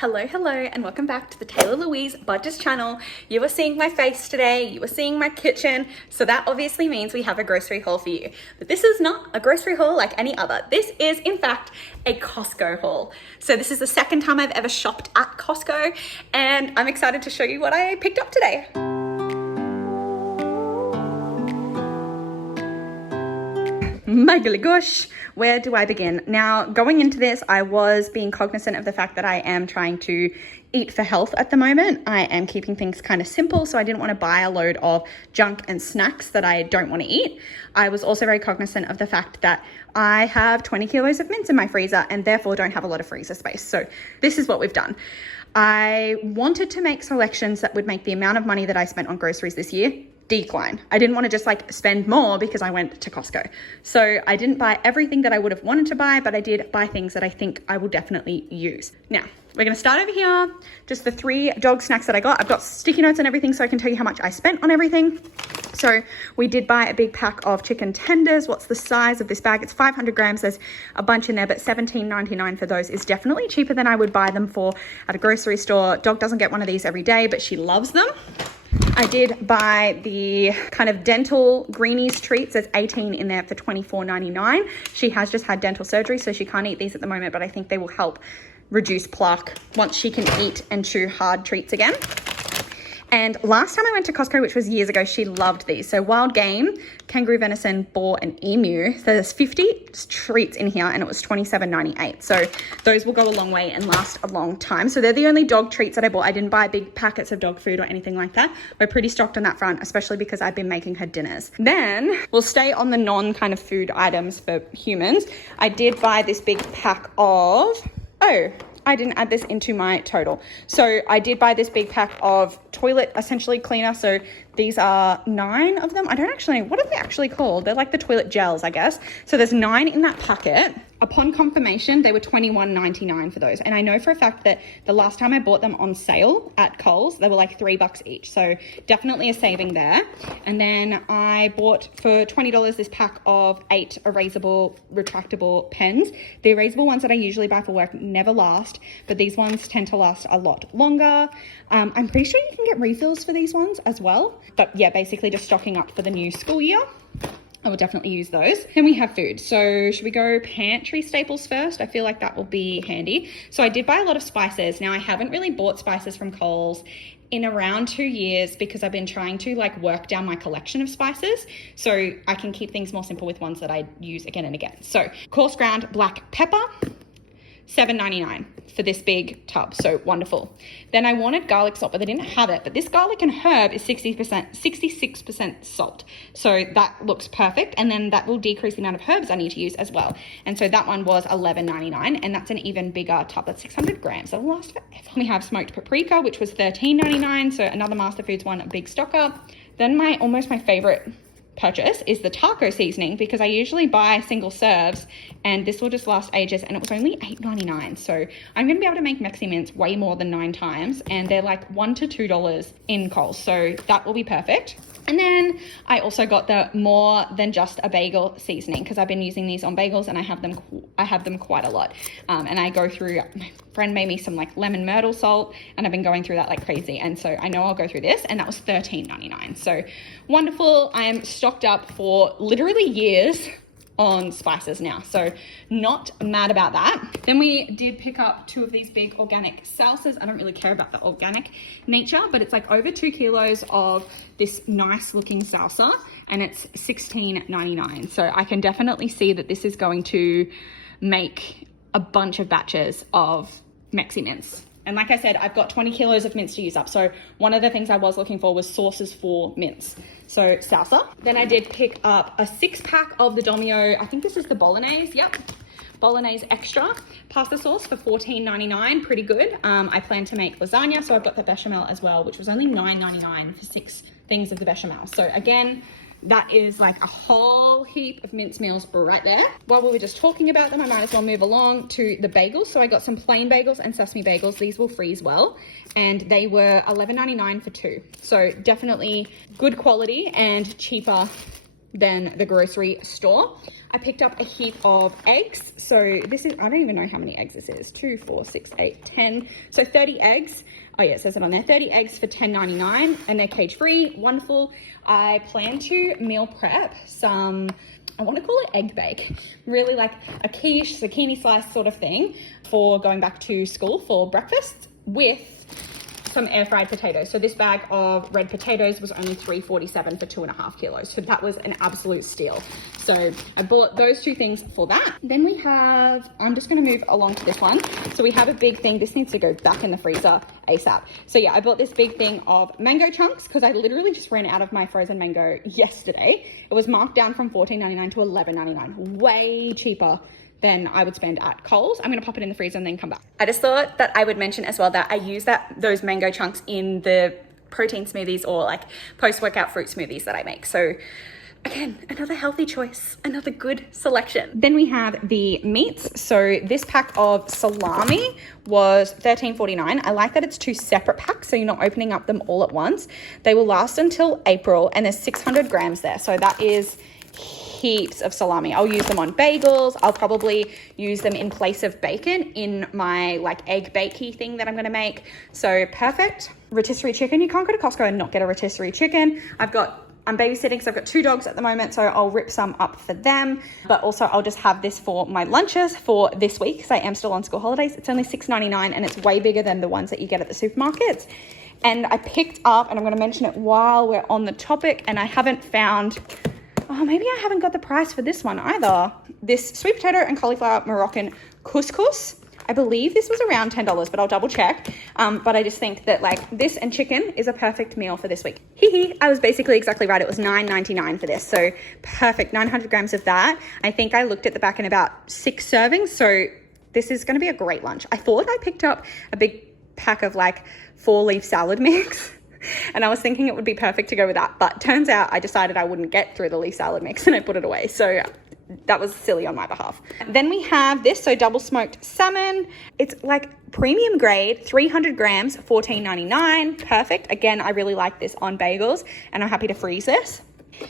Hello, and welcome back to the Taylah Louise Budgets channel. You are seeing my face today, you are seeing my kitchen, so that obviously means we have a grocery haul for you. But this is not a grocery haul like any other. This is, in fact, a Costco haul. So this is the second time I've ever shopped at Costco, and I'm excited to show you what I picked up today. My golly gosh, where do I begin? Now, going into this, I was being cognizant of the fact that I am trying to eat for health at the moment. I am keeping things kind of simple, so I didn't want to buy a load of junk and snacks that I don't want to eat. I was also very cognizant of the fact that I have 20 kilos of mints in my freezer and therefore don't have a lot of freezer space. So this is what we've done. I wanted to make selections that would make the amount of money that I spent on groceries this year decline. I didn't want to just like spend more because I went to Costco. So I didn't buy everything that I would have wanted to buy, but I did buy things that I think I will definitely use. Now, we're going to start over here. Just the 3 dog snacks that I got. I've got sticky notes and everything so I can tell you how much I spent on everything. So we did buy a big pack of chicken tenders. What's the size of this bag? It's 500 grams. There's a bunch in there, but $17.99 for those is definitely cheaper than I would buy them for at a grocery store. Dog doesn't get one of these every day, but she loves them. I did buy the kind of dental greenies treats. There's 18 in there for $24.99. She has just had dental surgery, so she can't eat these at the moment, but I think they will help reduce plaque once she can eat and chew hard treats again. And last time I went to Costco, which was years ago, she loved these. So wild game, kangaroo venison, boar, and emu. So there's 50 treats in here and it was $27.98. So those will go a long way and last a long time. So they're the only dog treats that I bought. I didn't buy big packets of dog food or anything like that. We're pretty stocked on that front, especially because I've been making her dinners. Then we'll stay on the non kind of food items for humans. I did buy this big pack of, I didn't add this into my total. So I did buy this big pack of toilet essentially cleaner. So these are 9 of them. I don't actually know, what are they actually called? They're like the toilet gels, I guess. So there's 9 in that packet. Upon confirmation, they were $21.99 for those. And I know for a fact that the last time I bought them on sale at Coles, they were like $3 each. So definitely a saving there. And then I bought for $20 this pack of 8 erasable, retractable pens. The erasable ones that I usually buy for work never last, but these ones tend to last a lot longer. I'm pretty sure you can get refills for these ones as well. But yeah, basically just stocking up for the new school year. I will definitely use those. Then we have food. So should we go pantry staples first? I feel like that will be handy. So I did buy a lot of spices. Now I haven't really bought spices from Coles in around 2 years because I've been trying to like work down my collection of spices so I can keep things more simple with ones that I use again and again. So coarse ground black pepper, $7.99 for this big tub. So wonderful. Then I wanted garlic salt, but they didn't have it. But this garlic and herb is 66% salt. So that looks perfect. And then that will decrease the amount of herbs I need to use as well. And so that one was $11.99, and that's an even bigger tub. That's 600 grams. That'll last forever. We have smoked paprika, which was $13.99. So another Master Foods one, a big stocker. Then almost my favorite purchase is the taco seasoning, because I usually buy single serves and this will just last ages, and it was only $8.99. So I'm going to be able to make Mexi Mints way more than 9 times, and they're like $1 to $2 in Coles. So that will be perfect. And then I also got the more than just a bagel seasoning, because I've been using these on bagels and I have them quite a lot. And I go through, my friend made me some like lemon myrtle salt, and I've been going through that like crazy. And so I know I'll go through this, and that was $13.99. So wonderful. I am stocked up for literally years on spices now, so not mad about that. Then we did pick up 2 of these big organic salsas. I don't really care about the organic nature, but it's like over 2 kilos of this nice looking salsa, and it's $16.99. So I can definitely see that this is going to make a bunch of batches of Mexi Mints. And like I said, I've got 20 kilos of mints to use up. So one of the things I was looking for was sauces for mints. So salsa. Then I did pick up a 6-pack of the Domino, I think this is the Bolognese. Yep. Bolognese extra pasta sauce for $14.99. Pretty good. I plan to make lasagna, so I've got the bechamel as well, which was only $9.99 for 6 things of the bechamel. So again, that is like a whole heap of mince meals right there. While we were just talking about them, I might as well move along to the bagels. So I got some plain bagels and sesame bagels. These will freeze well, and they were $11.99 for 2. So definitely good quality and cheaper than the grocery store. I picked up a heap of eggs. So this is, I don't even know how many eggs this is. 2, 4, 6, 8, 10. So 30 eggs. Oh yeah, it says it on there. 30 eggs for $10.99 and they're cage free. Wonderful. I plan to meal prep some, I want to call it egg bake. Really like a quiche, zucchini slice sort of thing for going back to school for breakfast with some air fried potatoes. So this bag of red potatoes was only $3.47 for 2.5 kilos. So that was an absolute steal. So I bought those two things for that. Then we have, I'm just going to move along to this one. So we have a big thing. This needs to go back in the freezer ASAP. So yeah, I bought this big thing of mango chunks because I literally just ran out of my frozen mango yesterday. It was marked down from $14.99 to $11.99. Way cheaper than I would spend at Coles. I'm gonna pop it in the freezer and then come back. I just thought that I would mention as well that I use those mango chunks in the protein smoothies or like post-workout fruit smoothies that I make. So again, another healthy choice, another good selection. Then we have the meats. So this pack of salami was $13.49. I like that it's 2 separate packs, so you're not opening up them all at once. They will last until April and there's 600 grams there. So that is heaps of salami. I'll use them on bagels. I'll probably use them in place of bacon in my like egg bakey thing that I'm going to make. So perfect. Rotisserie chicken. You can't go to Costco and not get a rotisserie chicken. I'm babysitting, so I've got 2 dogs at the moment, so I'll rip some up for them. But also I'll just have this for my lunches for this week because I am still on school holidays. It's only $6.99 and it's way bigger than the ones that you get at the supermarkets. And I picked up, and I'm going to mention it while we're on the topic, and I haven't found, oh, maybe I haven't got the price for this one either. This sweet potato and cauliflower Moroccan couscous. I believe this was around $10, but I'll double check. But I just think that like this and chicken is a perfect meal for this week. I was basically exactly right. It was $9.99 for this. So perfect, 900 grams of that. I think I looked at the back in about 6 servings. So this is gonna be a great lunch. I thought I picked up a big pack of like 4-leaf salad mix. And I was thinking it would be perfect to go with that. But turns out I decided I wouldn't get through the leaf salad mix and I put it away. So that was silly on my behalf. Then we have this, so double smoked salmon. It's like premium grade, 300 grams, $14.99. Perfect. Again, I really like this on bagels and I'm happy to freeze this.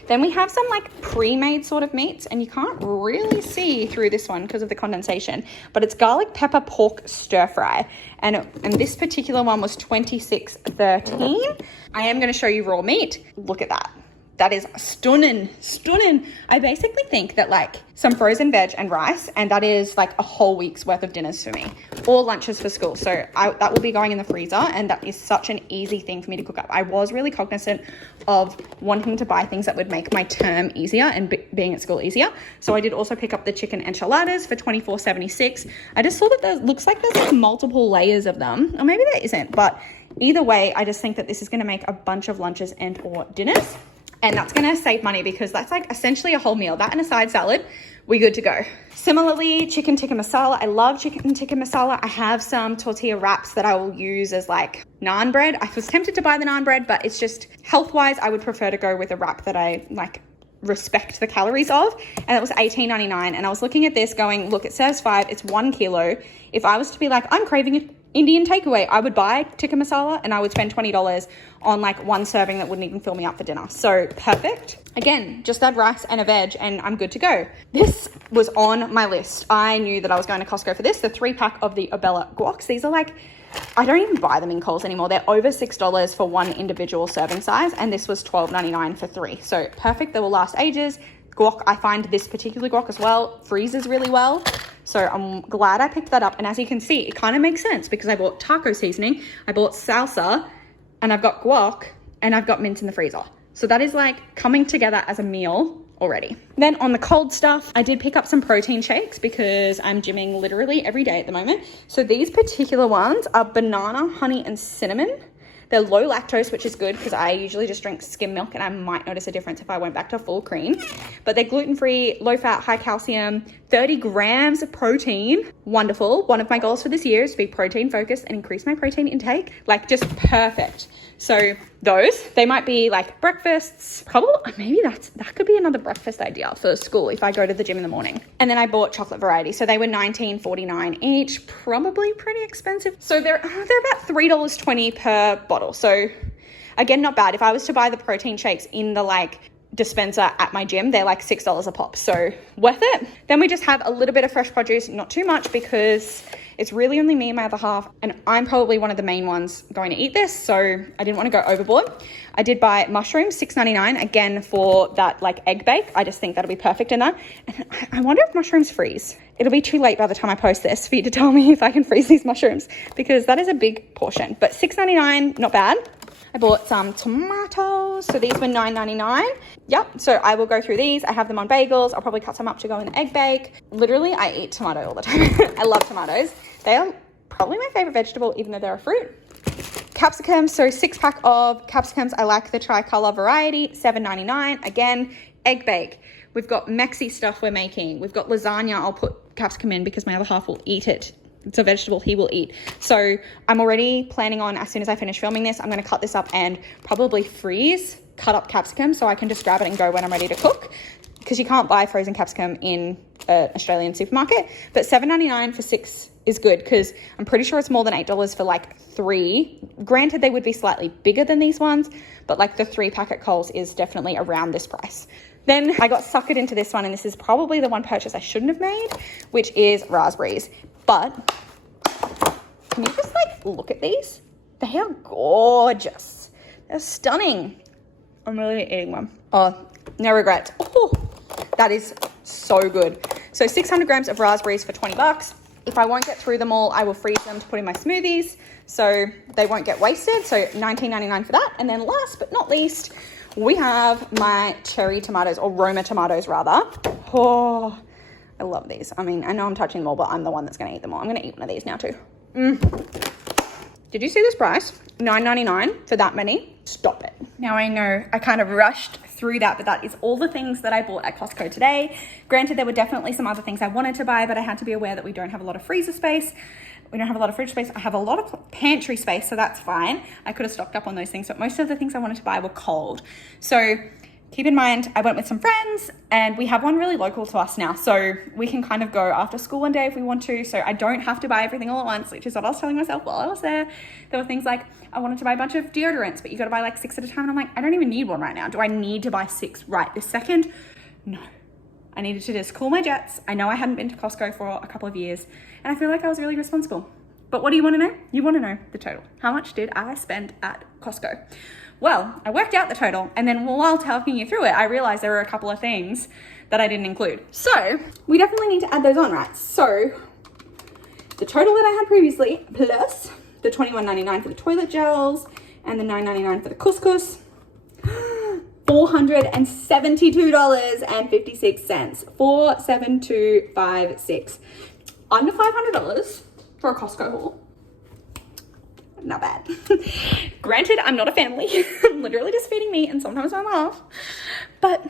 Then we have some like pre-made sort of meats, and you can't really see through this one because of the condensation, but it's garlic pepper pork stir fry. And this particular one was $26.13. I am going to show you raw meat. Look at that. That is stunning, stunning. I basically think that like some frozen veg and rice, and that is like a whole week's worth of dinners for me, or lunches for school. So that will be going in the freezer, and that is such an easy thing for me to cook up. I was really cognizant of wanting to buy things that would make my term easier and being at school easier. So I did also pick up the chicken enchiladas for $24.76. I just saw that there looks like there's like multiple layers of them, or maybe there isn't, but either way, I just think that this is going to make a bunch of lunches and or dinners. And that's going to save money because that's like essentially a whole meal. That and a side salad, we're good to go. Similarly, chicken tikka masala. I love chicken tikka masala. I have some tortilla wraps that I will use as like naan bread. I was tempted to buy the naan bread, but it's just health-wise, I would prefer to go with a wrap that I like respect the calories of. And it was $18.99. And I was looking at this going, look, it says 5, it's 1 kilo. If I was to be like, I'm craving it, Indian takeaway, I would buy tikka masala and I would spend $20 on like one serving that wouldn't even fill me up for dinner. So perfect. Again, just add rice and a veg and I'm good to go. This was on my list. I knew that I was going to Costco for this. The 3-pack of the Obella guacs. These are like, I don't even buy them in Coles anymore. They're over $6 for one individual serving size. And this was $12.99 for 3. So perfect. They will last ages. Guac, I find this particular guac as well freezes really well. So I'm glad I picked that up. And as you can see, it kind of makes sense because I bought taco seasoning, I bought salsa, and I've got guac, and I've got mince in the freezer. So that is like coming together as a meal already. Then on the cold stuff, I did pick up some protein shakes because I'm gymming literally every day at the moment. So these particular ones are banana, honey, and cinnamon. They're low lactose, which is good because I usually just drink skim milk and I might notice a difference if I went back to full cream. But they're gluten-free, low fat, high calcium, 30 grams of protein. Wonderful. One of my goals for this year is to be protein focused and increase my protein intake. Like just perfect. So those, they might be like breakfasts. Probably, maybe that could be another breakfast idea for school if I go to the gym in the morning. And then I bought chocolate variety. So they were $19.49 each, probably pretty expensive. So they're about $3.20 per bottle. So again, not bad. If I was to buy the protein shakes in the like dispenser at my gym. They're like $6 a pop, so worth it. Then we just have a little bit of fresh produce, not too much because it's really only me and my other half, and I'm probably one of the main ones going to eat this, so I didn't want to go overboard. I did buy mushrooms, $6.99, again for that like egg bake. I just think that'll be perfect in that. And I wonder if mushrooms freeze. It'll be too late by the time I post this for you to tell me if I can freeze these mushrooms, because that is a big portion, but $6.99, not bad. I bought some tomatoes. So these were $9.99. Yep. So I will go through these. I have them on bagels. I'll probably cut some up to go in the egg bake. Literally, I eat tomato all the time. I love tomatoes. They are probably my favorite vegetable, even though they're a fruit. Capsicums. So 6-pack of capsicums. I like the tricolor variety. $7.99. Again, egg bake. We've got Mexi stuff we're making. We've got lasagna. I'll put capsicum in because my other half will eat it. It's a vegetable he will eat. So I'm already planning on, as soon as I finish filming this, I'm going to cut this up and probably freeze cut up capsicum so I can just grab it and go when I'm ready to cook, because you can't buy frozen capsicum in an Australian supermarket. But $7.99 for 6 is good, because I'm pretty sure it's more than $8 for like 3. Granted, they would be slightly bigger than these ones, but like the 3-pack at Coles is definitely around this price. Then I got suckered into this one, and this is probably the one purchase I shouldn't have made, which is raspberries. But can you just like look at these? They are gorgeous. They're stunning. I'm really eating one. Oh, no regrets. Oh, that is so good. So 600 grams of raspberries for $20. If I won't get through them all, I will freeze them to put in my smoothies so they won't get wasted. So $19.99 for that. And then last but not least, we have my cherry tomatoes, or Roma tomatoes rather. Oh, I love these. I mean, I know I'm touching them all, but I'm the one that's going to eat them all. I'm going to eat one of these now too. Did you see this price? $9.99 for that many? Stop it. Now I know I kind of rushed through that, but that is all the things that I bought at Costco today. Granted, there were definitely some other things I wanted to buy, but I had to be aware that we don't have a lot of freezer space. We don't have a lot of fridge space. I have a lot of pantry space, so that's fine. I could have stocked up on those things, but most of the things I wanted to buy were cold. So keep in mind, I went with some friends, and we have one really local to us now, so we can kind of go after school one day if we want to. So I don't have to buy everything all at once, which is what I was telling myself while I was there. There were things like, I wanted to buy a bunch of deodorants, but you got to buy like 6 at a time. And I'm like, I don't even need one right now. Do I need to buy 6 right this second? No. I needed to just cool my jets. I know I hadn't been to Costco for a couple of years, and I feel like I was really responsible. But what do you want to know? You want to know the total. How much did I spend at Costco? Well, I worked out the total, and then while talking you through it, I realized there were a couple of things that I didn't include. So we definitely need to add those on, right? So the total that I had previously, plus the $21.99 for the toilet gels and the $9.99 for the couscous, $472.56. $472.56. Under $500 for a Costco haul. Not bad. Granted, I'm not a family. I'm literally just feeding me and sometimes my half, but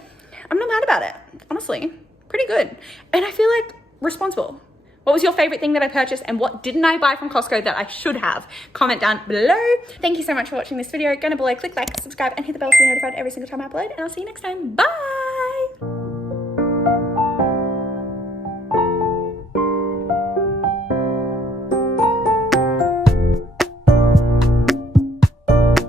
I'm not mad about it. Honestly, pretty good. And I feel like responsible. What was your favorite thing that I purchased, and what didn't I buy from Costco that I should have? Comment down below. Thank you so much for watching this video. Go down below, click like, subscribe, and hit the bell to be notified every single time I upload, and I'll see you next time. Bye.